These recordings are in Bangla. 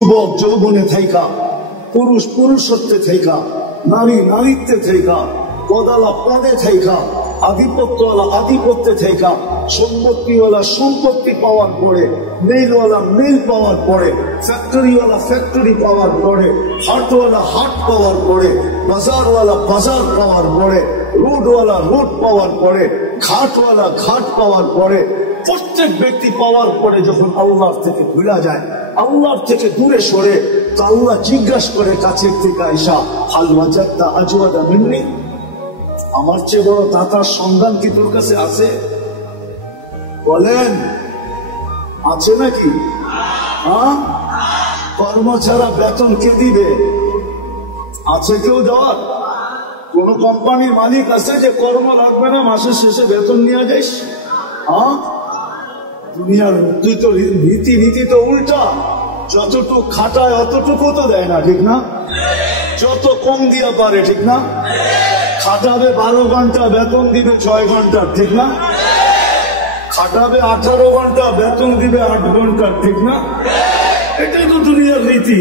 যুবক যৌবনে থাইকা, পুরুষ পুরুষত্বে থাইকা, নারী নারীত্বে থাইকা, পদালা পদে থাইকা, আধিপত্যওয়ালা আধিপত্যে থাইকা, সম্পত্তিওয়ালা সম্পত্তি পাওয়ার পরে, মিলওয়ালা মিল পাওয়ার পরে, ফ্যাক্টরিওয়ালা ফ্যাক্টরি পাওয়ার পরে, হাটওয়ালা হাট পাওয়ার পরে, বাজারওয়ালা বাজার পাওয়ার পরে, রোডওয়ালা রোড পাওয়ার পরে, ঘাটওয়ালা ঘাট পাওয়ার পরে, প্রত্যেক ব্যক্তি পাওয়ার পরে যখন আল্লাহর থেকে ভুলা যায়, আল্লাহর থেকে দূরে সরে, তো আল্লাহ জিজ্ঞাসা করে কাছের থেকে আইসা, হাল ওয়াজাদতা আজওয়াদা মিন্নি, আমার চেয়ে বড় দাতার সন্ধান কি তোর কাছে আছে? বলেন, আছে নাকি? হ্যাঁ, কর্ম ছাড়া বেতন কে দিবে? আছে কেউ দেওয়ার? কোন কোম্পানির মালিক আছে যে কর্ম লাগবে না, মাসের শেষে বেতন নিয়ে যাইস? হ্যাঁ, দুনিয়ার তুই তো রীতি তো উল্টা, যতটুকু খাটায় অতটুকু তো দেয় না, ঠিক না? যত কম দিয়া পারে, ঠিক না? খাটাবে 12 ঘন্টা, বেতন দিবে 6 ঘন্টা, ঠিক না? খাটাবে 18 ঘন্টা, বেতন দিবে 8 ঘন্টা, ঠিক না? এটাই তো দুনিয়ার রীতি।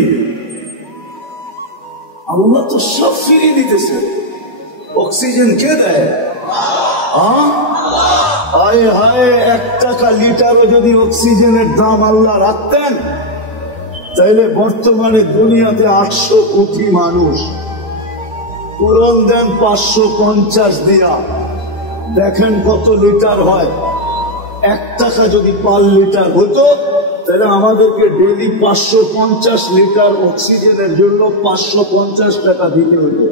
আল্লাহ তো সব ফিরিয়ে দিতেছে। অক্সিজেন কে দেয়? হায় হায়, 1 টাকা লিটারও যদি অক্সিজেনের দাম আল্লাহ রাখতেন, তাইলে বর্তমানে দুনিয়াতে 800 কোটি মানুষ, পূরণ দেন 550 দিয়া, দেখেন কত লিটার হয়। 1 টাকা যদি পার লিটার হতো, তাহলে আমাদেরকে ডেইলি 550 লিটার অক্সিজেনের জন্য 550 টাকা দিতে হতো।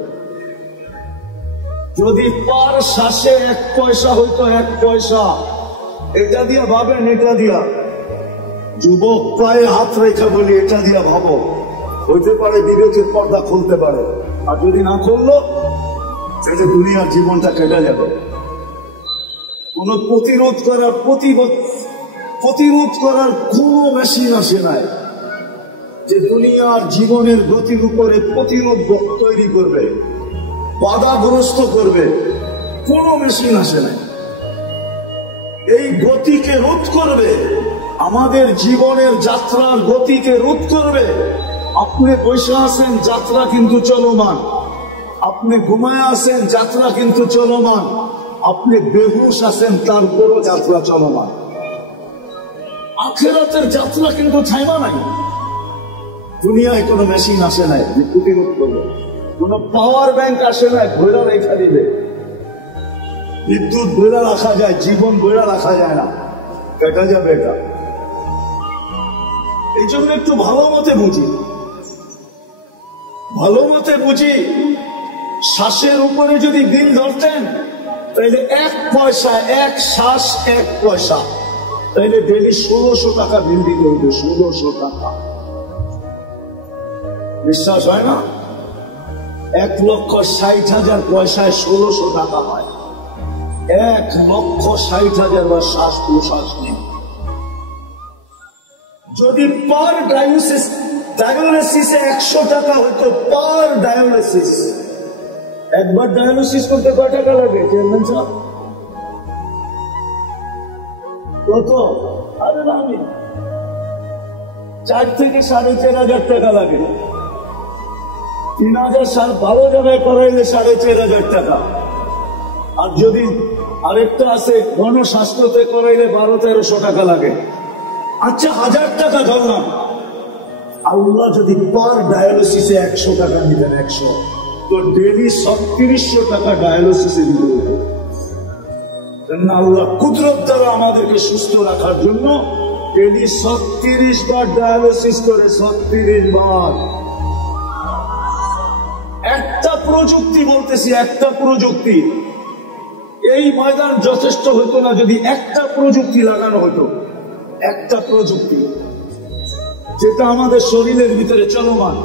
যদি পার শ্বাসে 1 পয়সা হইতো, 1 পয়সা, এটা দিয়া ভাবেন, এটা দিয়া যুবক প্রায় হাত রেখা বলি, এটা দিয়া ভাবো, হইতে পারে বিবেকের পর্দা খুলতে পারে। আর যদি না করলো, তাহলে দুনিয়ার জীবনটা কেটে যাবে। কোন প্রতিরোধ করার কোন মেশিন আসে নাই যে দুনিয়ার জীবনের গতির উপরে প্রতিরোধ তৈরি করবে, বাধাগ্রস্ত করবে। কোন মেশিন আসে নাই। এই গতিকে রোধ করবে, আমাদের জীবনের যাত্রার গতিকে রোধ করবে। আপনি বসে আছেন, যাত্রা কিন্তু চলমান। আপনি ঘুমায় আছেন, যাত্রা কিন্তু চলমান। আপনি বেহুশ আছেন, তারপরও যাত্রা চলমান। আখিরাতের যাত্রা কিন্তু থাইমা নাই। দুনিয়ায় কোনো মেশিন আসে নাই যে প্রতিরোধ করবে, কোন পাওয়ার ব্যাংক আসে নাই ভৈরা রেখা দিবে। বিদ্যুৎ ভৈরা রাখা যায়, জীবন ভৈরা রাখা যায় না, কেটে যাবে এটা। এই জন্য একটু ভালো মতে বুঝি, ভালো মতে বুঝি। শ্বাসের উপরে যদি বিল ধরতেন, তাইলে 1 পয়সা, 1 শ্বাস 1 পয়সা, তাইলে ডেলি 1600 টাকা বিল দিতে হইবে। 1600 টাকা, বিশ্বাস হয় না? 1,60,000 পয়সায় 1600 টাকা হয়। 1,60,000 বা শ্বাস প্রশ্বাস নেই। যদি পার ডায়ালিসিসে 100 টাকা হইতো, পার ডায়ালিসিস, একবার ডায়ালিসিস করতে কয় টাকা লাগে চেয়ারম্যান সাহেব? কত? আরে আমি 4 থেকে 4,500 টাকা লাগে। 3,000 ভালো জায়গায় করাইলে 4,500 টাকা। আর যদি আরেকটা আছে গণস্বাস্থ্যতে করাইলে 1200-1300 টাকা লাগে। আচ্ছা, 1000 টাকা ধরলাম। আল্লাহ যদি পার ডায়ালিসিসে 100 টাকা নিতেন, 100, তো ডেলি 3700 টাকা ডায়ালিসিসে দিতে হতো। আল্লাহ কুদরত দ্বারা আমাদেরকে সুস্থ রাখার জন্য ডেলি 36 বার ডায়ালিসিস করে, 36 বার। একটা প্রযুক্তি বলতেছি, একটা প্রযুক্তি। এই ময়দান যথেষ্ট হতো না যদি একটা প্রযুক্তি লাগানো হতো। একটা প্রযুক্তি যেটা আমাদের শরীরের ভিতরে চলমান।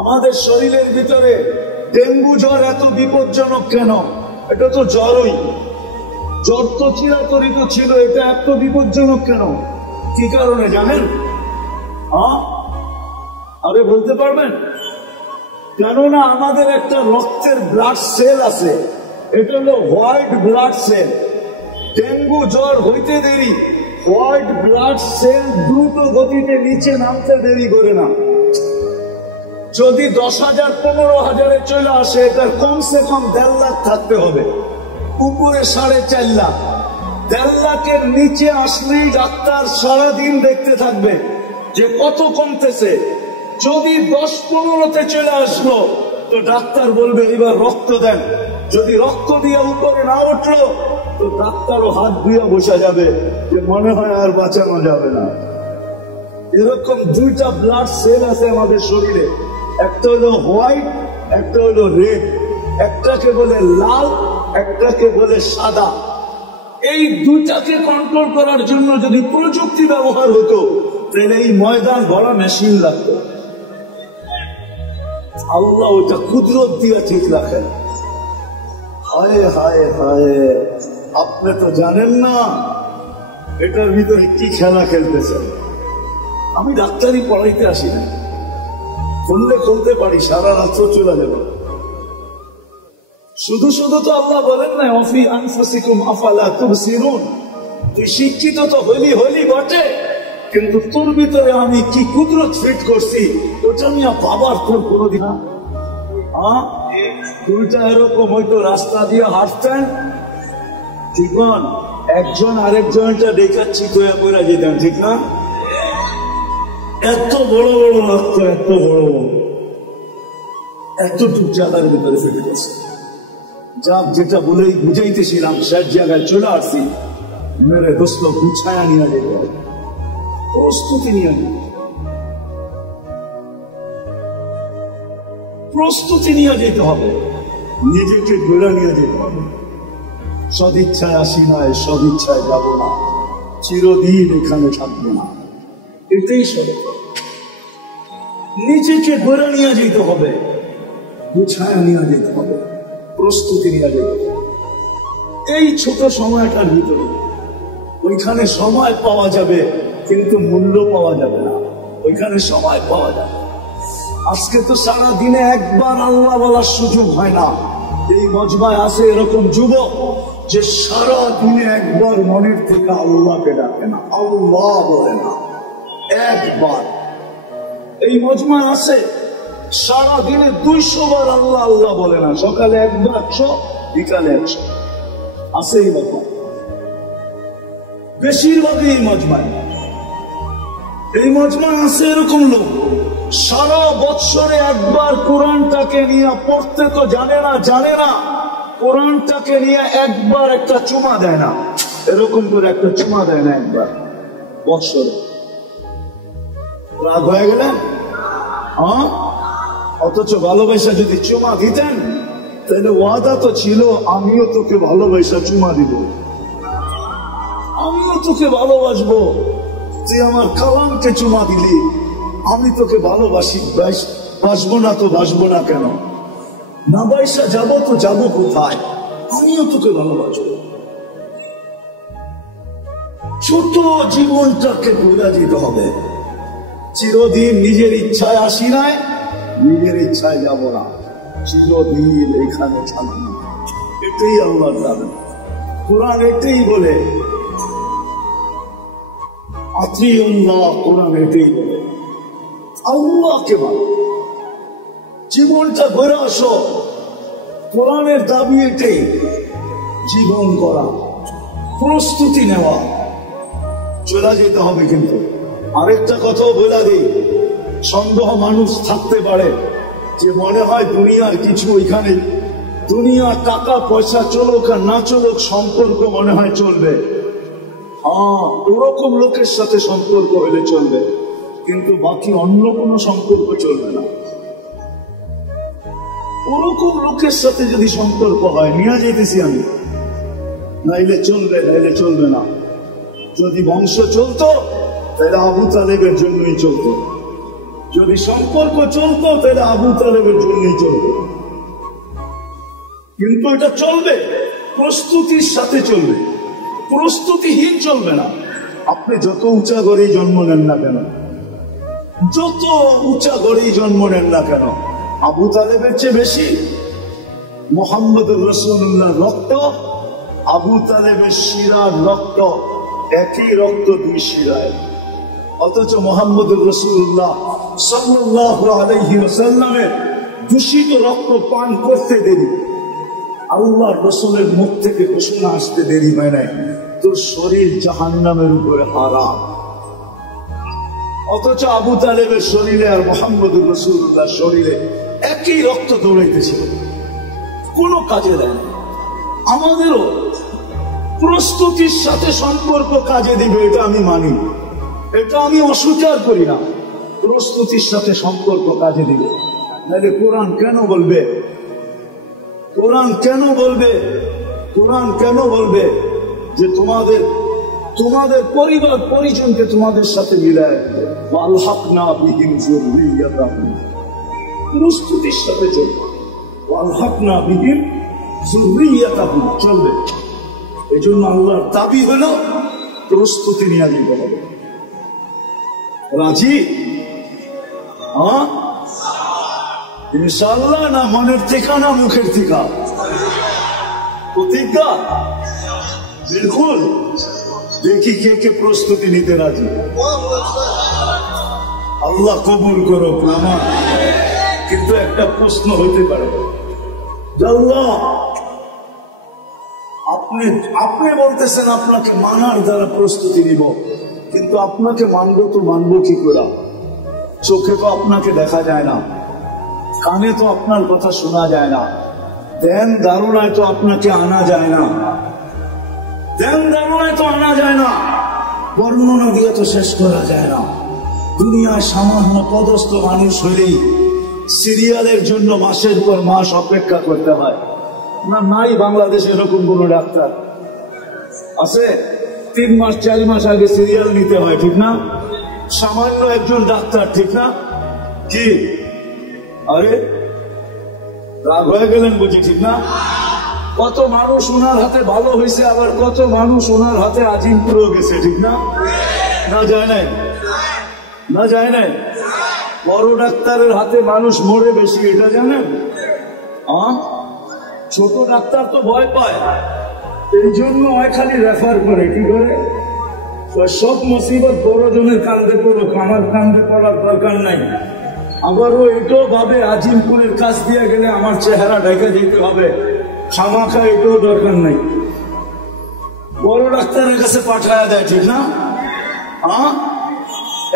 আমাদের শরীরের ভিতরে ডেঙ্গু জ্বর এত বিপজ্জনক কেন? এটা তো জ্বরই, জ্বর তো চিরাচরিত ছিল, এটা এত বিপজ্জনক কেন? কি কারণে জানেন? আরে বলতে পারবেন? কেননা আমাদের একটা রক্তের ব্লাড সেল আছে, এটা হলো হোয়াইট ব্লাড সেল। ডেঙ্গু জ্বর হইতে দেরি, হোয়াইট ব্লাড সেল দ্রুত গতিতে নিচে নামতে দেরি করে না। যদি 10,000 15,000 চলে আসে, এটার কমসে কম 1.5 লাখ থাকতে হবে, উপরে 4.5 লাখ। 1.5 লাখের নিচে আসলেই ডাক্তার সারাদিন দেখতে থাকবে যে কত কমতেছে। যদি 10-15-তে চলে আসলো তো ডাক্তার বলবে এবার রক্ত দেন। যদি রক্ত দিয়ে উপরে না উঠলো তো ডাক্তারও হাত ধুয়ে বসে যাবে যে মনে হয় আর বাঁচানো যাবে না। এরকম 2টা ব্লাড সেল আছে আমাদের শরীরে, একটা হলো হোয়াইট, একটা হলো রেড। একটাকে বলে লাল, একটাকে বলে সাদা। এই দুটাকে কন্ট্রোল করার জন্য যদি প্রযুক্তি ব্যবহার হতো তাহলে এই ময়দান ভরা মেশিন লাগতো। আল্লাহ ওটা কুদরত দিয়ে ঠিক রাখেন। হায় হায় হায়, আপনি তো জানেন না এটার ভিতরে কি খেলা খেলতেছেন। আমি ডাক্তারি পড়াইতে আসি না, খুলতে পারি, সারা রাত্র চলে যাব। শুধু শুধু তো আল্লাহ বলেন না অফি আনফুসিকুম আফালা তুবসিরুন। তুই শিক্ষিত তো হলি বটে, কিন্তু তোর ভিতরে আমি কি কুদরত ফিট করছি ওটা আমি বাবার তোর কোনোদিন। দুইটা এরকম হয়তো রাস্তা দিয়ে হাঁটতেন, ঠিক না? একজন আরেকজনটা দেখাচ্ছি তোয়া করে যেতাম, ঠিক না? এত বড় বড় লাগতো, এত বড় এতটুক জায়গার ভিতরে ফেটে গেছে। যা যেটা বলেই বুঝাইতেছিলাম সে জায়গায় চলে আসছি। মেরে দোস্ত গুছায়া নিয়ে যেতে হবে, প্রস্তুতি নিয়ে যেতে, প্রস্তুতি নিয়ে যেতে হবে, নিজেকে বেড়া নিয়ে যেতে হবে। সদিচ্ছায় আসি নাই, সদিচ্ছায় যাব না, চিরদিন এখানে থাকবো না, এটাই সত্য। নিজেকে বেড়া নিয়ে যেতে হবে, গুছায়া নিয়ে যেতে হবে, প্রস্তুতি নিয়ে যেতে হবে। এই ছোট সময়টার ভিতরে ওইখানে সময় পাওয়া যাবে কিন্তু মূল্য পাওয়া যাবে না। ওইখানে সময় পাওয়া যাবে। আজকে তো সারা দিনে একবার আল্লাহ বলার সুযোগ হয় না। এই মজমায় আছে এরকম যুবক যে সারা দিনে একবার মনের থেকে আল্লাহকে ডাকে না, আল্লাহ বলে না একবার। এই মজমায় আছে সারা দিনে 200 বার আল্লাহ আল্লাহ বলে না, সকালে একবার 100, বিকালে 100। আছে এই মজমা, বেশিরভাগই এই মজমায়। এই মজমায় আছে এরকম লোক সারা বৎসরে একবার কোরআনটাকে নিয়ে পড়তে তো জানে না, কোরআনটাকে নিয়ে একবার একটা চুমা দেয় না, এরকম করে একটা চুমা দেয় না একবার বৎসরে। রাগ হয়ে গেলেন? অথচ ভালোবাসা যদি চুমা দিতেন তাহলে ওয়াদা তো ছিল আমিও তোকে ভালোবাসা চুমা দিব, আমিও তোকে ভালোবাসবো। তুই আমার কালামকে চুমা দিলি, আমি তোকে ভালোবাসি, বাসবো না তো বাসবো না কেন? না বাইসা যাবো তো যাবো কোথায়? আমিও তোকে ভালোবাসবো। ছোট জীবনটাকে বোঝা দিতে হবে। চিরদিন নিজের ইচ্ছায় আসি নাই, নিজের ইচ্ছায় যাব না, চিরদিন এখানে থাকবো। এটাই আল্লাহর দাবি। কোরআন এটাই বলে, আতিউল্লাহ, কোরআন এটাই বলে আল্লাহকে মানো, জীবনটা গড়ে আসো। কোরআনের দাবি এটাই, জীবন করা, প্রস্তুতি নেওয়া, চলে যেতে হবে। কিন্তু আরেকটা কথাও বলে দিই, সন্দেহ মানুষ থাকতে পারে যে মনে হয় দুনিয়ার কিছু ওইখানে, দুনিয়া টাকা পয়সা চলুক আর না চলুক সম্পর্ক মনে হয় চলবে। ওরকম লোকের সাথে সম্পর্ক হলে চলবে, কিন্তু বাকি অন্য কোনো সম্পর্ক চলবে না। ওরকম লোকের সাথে যদি সম্পর্ক হয়, নিয়ে যেতেছি আমি, নাইলে চলবে, নাইলে চলবে না। যদি বংশ চলতো তাহলে আবু তালেবের জন্যই চলতো, যদি সম্পর্ক চলতো তাহলে আবু তালেবের জন্যই চলতো। কিন্তু এটা চলবে, প্রস্তুতির সাথে চলবে, প্রস্তুতিহীন চলবে না। আপনি যত উঁচা গড়েই জন্ম নেন না কেন, যত উঁচা গড়েই জন্ম নেন না কেন, আবু তালেবের চেয়ে বেশি মুহাম্মদুর রাসূলুল্লাহর রক্ত, আবু তালেবের শিরার রক্ত একই রক্ত দুই শিরায়, অথচ মুহাম্মদুর রাসূলুল্লাহ সাল্লাল্লাহু আলাইহি ওয়াসাল্লামের দূষিত রক্ত পান করতে দেরি, আল্লাহর রাসূলের মুখ থেকে ঘোষণা আসতে দেরি হয় নাই, তোর শরীর জাহান্নামের উপরে হারাম। অথচ আবু তালেবের শরীরে আর মুহাম্মদুর রাসূলুল্লাহর শরীরে একই রক্ত দৌড়াইতেছিল, কোনো কাজে দেয়। আমাদেরও প্রস্তুতির সাথে সম্পর্ক কাজে দিবে, এটা আমি মানি, এটা আমি অস্বীকার করি না। প্রস্তুতির সাথে সম্পর্ক কাজে দিবে, নাহলে কোরআন কেন বলবে, কোরআন কেন বলবে, কোরআন কেন বলবে যে তোমাদের তোমাদের পরিবার পরিজনকে তোমাদের সাথে মিলায় ওয়ালহাকনা বিহিম যুররিয়াতাহুম, প্রস্তুতির সাথে চলবে, ওয়ালহাকনা বিহিম যুররিয়াতাহুম চলবে। এই জন্য আল্লাহর দাবি হলো প্রস্তুতি নিয়ে দিতে হবে। রাজি? হ্যাঁ ইনশাআল্লাহ, না মনের থেকে না মুখের থেকে? প্রতিজ্ঞা? বিলকুল। দেখি কে কে প্রস্তুতি নিতে রাজি। আল্লাহ কবুল করো আমার। কিন্তু একটা প্রশ্ন হতে পারে, আল্লাহ আপনি বলতেছেন আপনাকে মানার দ্বারা প্রস্তুতি নিব, কিন্তু আপনাকে মানবো তো মানবো কি করে? চোখে তো আপনাকে দেখা যায় না, কানে তো আপনার কথা শোনা যায় না, ধ্যান ধারণায় তো আপনাকে আনা যায় না, ধ্যান ধারণায় তো আনা যায় না, বর্ণনা দিয়ে তো শেষ করা যায় না। দুনিয়ায় সামান্য পদস্থ মানুষ হলেই সিরিয়ালের জন্য মাসের পর মাস অপেক্ষা করতে হয় না? নাই বাংলাদেশে এরকম কোন ডাক্তার আছে? 3 মাস 4 মাস আগে সিরিয়াল নিতে হয়, ঠিক না? সামান্য একজন ডাক্তার, ঠিক না? কি আরে রাগ হয়ে গেলেন বুঝি, ঠিক না? কত মানুষ ওনার হাতে ভালো হয়েছে, আবার কত মানুষ ওনার হাতে আজিম পুরো গেছে, ঠিক না? না যায় নাই, না যায় নাই। বড় ডাক্তারের হাতে মানুষ মরে বেশি, এটা জানেন? ছোট ডাক্তার তো ভয় পায়, এই জন্য খালি রেফার করে। কি করে? সব মুসিবত বড় জনের কান্দে পড়ুক, আমার কান্দে পড়ার দরকার নাই। আবারও এটাও ভাবে আজিমপুরের কাছ দিয়ে গেলে আমার চেহারা ঢেকে যেতে হবে, খামাখা এটাও দরকার নাই, বড় ডাক্তারের কাছে পাঠায় দেয়, ঠিক না?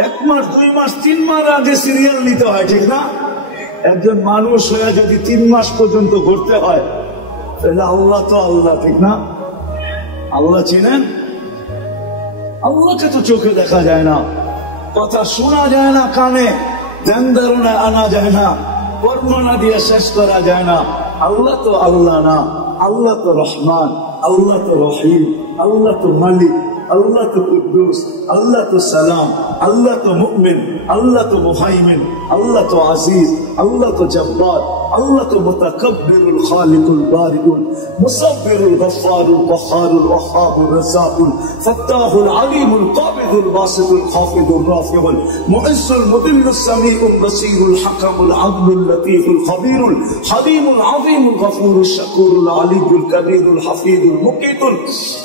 1 মাস 2 মাস 3 মাস আগে সিরিয়াল নিতে হয়, ঠিক না? একজন মানুষ হয়ে যদি 3 মাস পর্যন্ত ঘুরতে হয়, তাহলে আল্লাহ তো আল্লাহ, ঠিক না? আল্লাহ চিনেন? আল্লাহকে তো চোখে দেখা যায় না, কথা শোনা যায় না কানে, ধ্যান ধারণায় আনা যায় না, বর্ণনা দিয়ে শেষ করা যায় না। আল্লাহ তো আল্লাহ না, আল্লাহ তো রহমান, আল্লাহ তো রহিম, আল্লাহ তো মালিক, আল্লাহ তো কুদ্দুস, আল্লাহ তো সালাম, আল্লাহ তো মুমিন, আল্লাহ তো মুহাইমিন, আল্লাহ তো আজিজ, আল্লাহ তো জব্বার, আল্লাহ তো মুতাকাব্বিরুল খালিকুল বারিকুল মুসাব্বিরুল গফফারুল কহ্হারুল ওয়াহ্হাবুর রাজ্জাকুল ফাত্তাহুল আলিমুল কাবিদুল বাসিতুল খাফিদুর রাফিউল মুইজ্জুল মুদিল্লুস সামিউল বসীরুল হাকামুল আদলুল লতীফুল খবীরুল হালিমুল আযীমুল গফুরুশ শাকুরুল আলিয়ুল কবীরুল হাফিজুল মুকিতুল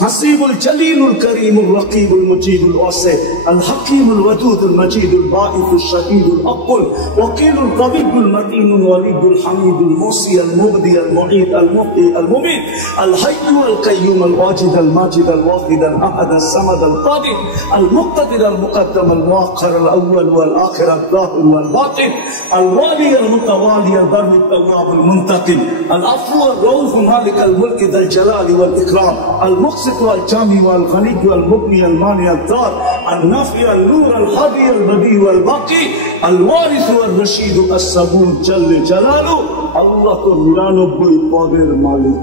হাসিবুল জলিলুল করিমুল রকিবুল মুজিবুল ওয়াসি আল হাকিমুল ওয়াদুদুল মজিদুল বাঈসুশ শাহীদুল আকুল ওয়াকিলুল কবিয়ুল মতিনুল ওয়ালিদুল হামিদুল মুসি আল মুবদি আল মুঈদ আল মুহয়ি আল মুমীত আল হাইয়্যু আল কাইয়্যুম আল ওয়াজিদ আল মাজিদ আল ওয়াহিদ আল আহাদ আল সামাদ আল কাদির আল মুক্তাদির আল মুকদ্দম আল মুআখ্খার আল আউয়াল ওয়াল আখির আল যাহির ওয়াল বাতিন আল ওয়ালি আল মুতাওয়ালি আল বার আল তাওয়াব আল মুনতাকিম আল আফু আল রাউফ মালিক আল মুলক যাল জালাল ওয়াল ইকরাম আল মুকসিত ওয়াল জামি ওয়াল গনি ওয়াল মুগনি আল মানি আল দার আল নাফি আল নূর আল হাদি আল বদি ওয়াল বাকি আল ওয়ারিস ওয়াল রশিদ আস সাবুর জাল্লে জালালু। আল্লাহ তো 99 পদের মালিক,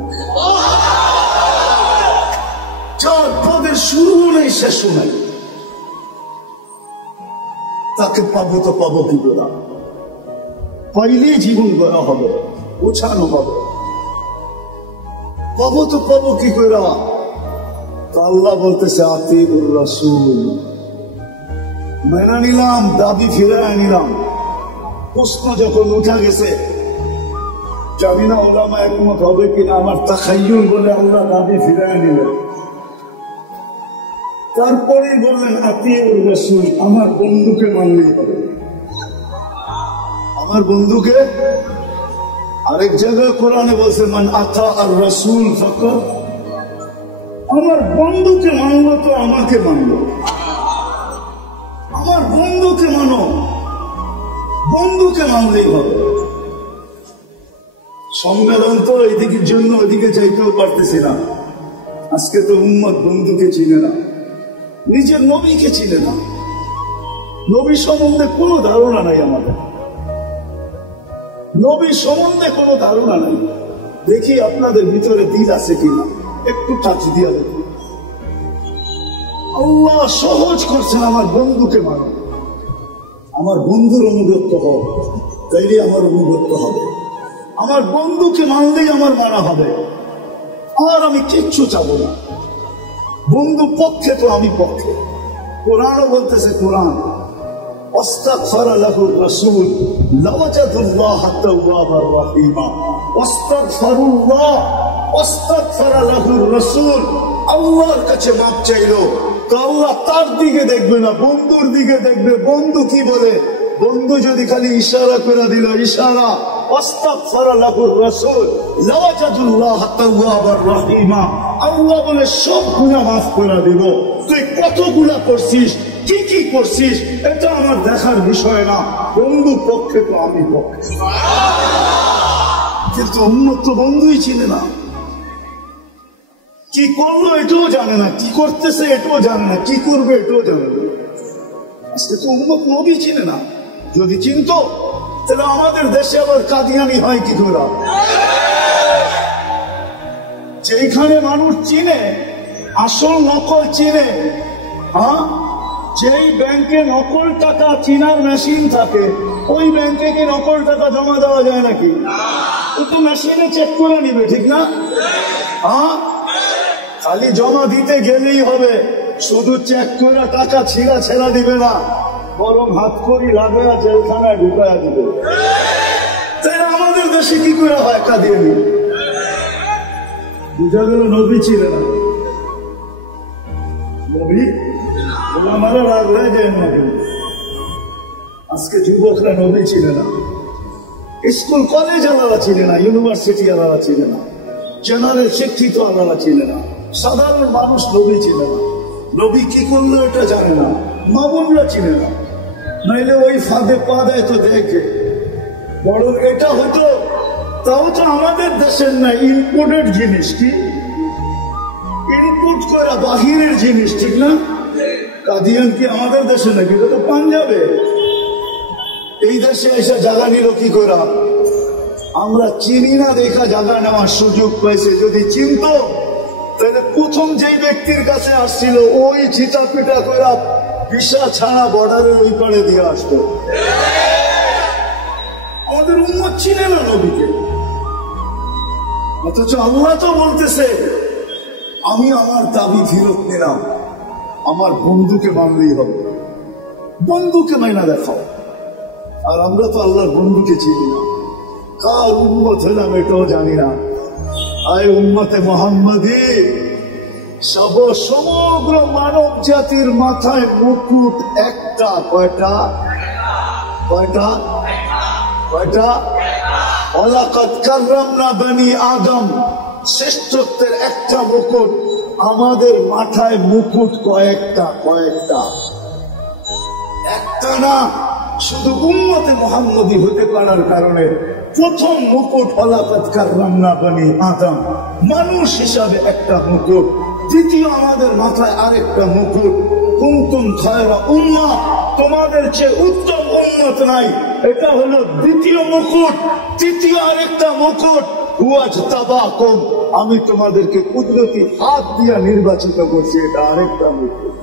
4 পদের শুরু নেই শেষ নাই। তাকে পাবো তো পাবো কি করে? পাইলেই জীবন গড়া হবে, ওছানো হবে। পাবো তো পাবো কি করে? তো আল্লাহ বলতেছে আতিউর রাসূল, মেনে নিলাম, দাবি ফিরায় নিলাম। প্রশ্ন যখন উঠা গেছে, জানি না ওলামা একমত হবে কিনা, আমার তাখায়্যুল বলে আল্লাহ দাবি ফিরায় নিলেন। তারপরে বললেন আতিউর রাসূল, আমার বন্ধুকে মানলেই হবে। আমার বন্ধুকে, আরেক জায়গায় কোরআনে বলছে মান আতা আর রাসূল ফাকাত, আমার বন্ধুকে মানলো তো আমাকে মানলো। আমার বন্ধুকে মানো, বন্ধুকে মানলেই হবে। সম্মেলন তো এদিকের জন্য ওইদিকে চাইতেও পারতেছি না। আজকে তো উম্মত বন্ধুকে চিনে না, নিজের নবীকে চিনে না। নবী সম্বন্ধে কোনো ধারণা নাই আমাদের, নবী সম্বন্ধে কোনো ধারণা নাই। দেখি আপনাদের ভিতরে দিল আছে কিনা, একটু টাচ দিয়া দেখুন। আল্লাহ সহজ করছেন, আমার বন্ধুকে মানো, আমার বন্ধুর অনুগত্য হোক, তাইলে আমার অনুগত্য হবে। আমার বন্ধুকে মানলেই আমার মানা হবে। আর আমি কিচ্ছু চাবো না। বন্ধু পক্ষে তো আমি পক্ষে। কোরআনও বলতেছে, কোরআন ওয়াস্তাগফারা লাহুর রাসূল লাওয়াজাদুল্লাহ তাওয়াবার রহিমা। ওয়াস্তাগফারুল্লাহ ওয়াস্তাগফারা লাহুর রাসূল, আল্লাহর কাছে মাপ চাইলো তো আল্লাহ তার দিকে দেখবে না, বন্ধুর দিকে দেখবে। বন্ধু কি বলে? বন্ধু যদি খালি ইশারা করে দিল, ইশারা ওয়াস্তাগফারা লাহুর রাসূল লাওয়াজাদুল্লাহ তাওয়াবার রহিমা, আল্লাহ বলে সব গুনাহ মাফ করে দিব। তুই কত গুনাহ করছিস, কি কি করছিস, এটা আমার দেখার বিষয় না। বন্ধু পক্ষে তো আমি পক্ষে। কিন্তু উম্মত তো বন্ধুই চিনে না। কি করলো এটাও জানে না, কি করতেছে এটাও জানে না, কি করবে এটাও জানে না। আজকে তো উম্মত নবী চিনে না। যদি চিনতো তাহলে আমাদের দেশে আবার কাদিয়ানি হয় কি করে? যেখানে মানুষ চিনে, আসল নকল চিনে। হ্যাঁ, যেই ব্যাংকে নকল টাকা চিনার মেশিন থাকে, ওই ব্যাংকে কি নকল টাকা জমা দেওয়া যায় নাকি? ও তো মেশিনে চেক করে নিবে, ঠিক না? হ্যাঁ, খালি জমা দিতে গেলেই হবে, শুধু চেক করে টাকা ছিঁড়া ছেড়া দিবে না, বরং হাত করি লাগে জেলখানায় ঢুকায়া দিবে। তাই আমাদের দেশে কি করে হয় কাদিয়ানি? বুঝা গেল নবী ছিল না। নবী ওলামারা রাগ হয়ে যায় না। আজকে যুবকরা নবী ছিল না, স্কুল কলেজ আলাদা ছিল না, ইউনিভার্সিটি আলাদা ছিল না, জেনারেল শিক্ষিত আলাদা ছিল না, সাধারণ মানুষ নবী ছিল না। নবী কি করলো এটা জানে না, মা বোনরা চিনে না। নাইলে ওই ফাঁদে পা দেয় তো দেখে। বরং এটা হতো, তাও তো আমাদের দেশের না, ইম্পোর্টেড জিনিস। কি ইনপুট করা বাহিরের জিনিস, ঠিক না? কাদিয়ান কি আমাদের দেশে নাকি? এটা তো পাঞ্জাবে। এই দেশে এসে জায়গা নিল কি করে? আমরা চিনি না দেখা জায়গা নেওয়ার সুযোগ পাইছে। যদি চিনত তাহলে প্রথম যেই ব্যক্তির কাছে আসছিল ওই চিটা পিটা করে ভিসা ছাড়া বর্ডারের ওই পারে দিয়ে আসতো। আমাদের উম্মত চিনে না নবীকে, অথচ আল্লাহ তো বলতেছে আমি আমার দাবি ফেরত নিলাম, আমার বন্ধুকে মানলেই হবে। বন্ধুকে মাইনা দেখাও। আর আমরা তো আল্লাহর বন্ধুকে চিনি না, কার উম্মত হলাম এটাও জানি না। আয় উম্মতে মুহাম্মাদি, সমগ্র মানব জাতির মাথায় মুকুট একটা। কয়টা? কয়টা? কয়টা? ওয়ালাকাদ কাররামনা বনি আদম, শ্রেষ্ঠত্বের একটা মুকুট। আমাদের মাথায় মুকুট কয়েকটা? কয়েকটা, একটা না। শুধু উম্মতে মুহাম্মদী হতে পারার কারণে প্রথম মুকুট ওয়ালাকাদ কাররামনা বনি আদম, মানুষ হিসাবে একটা মুকুট। দ্বিতীয় আমাদের মাথায় আরেকটা মুকুট, কুনতুম খায়রা উম্মাহ, তোমাদের চেয়ে উত্তম উম্মত নাই, এটা হলো দ্বিতীয় মুকুট। তৃতীয় আরেকটা মুকুট, ওয়াজতাবাকুম, আমি তোমাদেরকে কুদরতি হাত দিয়া নির্বাচিত করছি, এটা আরেকটা মুকুট।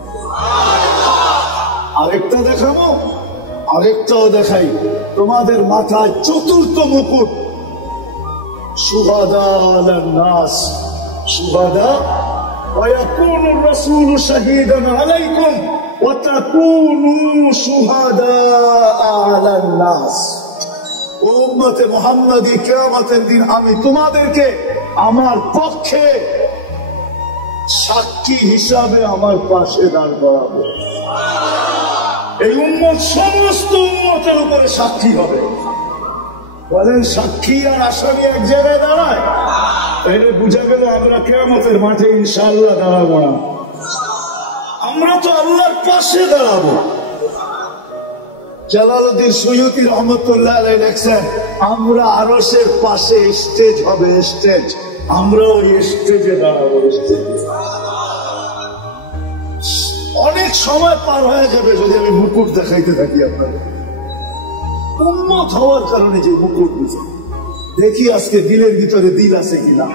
আরেকটা দেখাবো, আরেকটাও দেখাই। তোমাদের মাথায় চতুর্থ মুকুট, শুহাদা আলান নাস, শুহাদা ويكون الرسول شهيدا عليكم وتكونوا شهداء على الناس। উম্মতে মুহাম্মাদী, কিয়ামতের দিন আমি তোমাদেরকে আমার পক্ষে সাক্ষী হিসাবে আমার পাশে দাঁড় করাবো। এই উম্মত সমস্ত উম্মতের উপরে সাক্ষী হবে। বলেন সাক্ষী আর আসামি এক জায়গায় দাঁড়ায়, তাইলে বুঝা গেল আমরা কিয়ামতের মাঠে ইনশাআল্লাহ দাঁড়াবো না, আমরা তো আল্লাহর পাশে দাঁড়াবো। জালালউদ্দিন সুয়ুতী রহমতুল্লাহ আলাইহি লেখছেন, আমরা আরশের পাশে স্টেজ হবে, স্টেজ, আমরা ওই স্টেজে দাঁড়াবো। অনেক সময় পার হয়ে যাবে যদি আমি মুকুট দেখাইতে থাকি আপনাদের। উম্মত হওয়ার কারণে যে মুকুট দিচ্ছে, দেখি আজকে দিলের ভিতরে দিল আছে কিনা।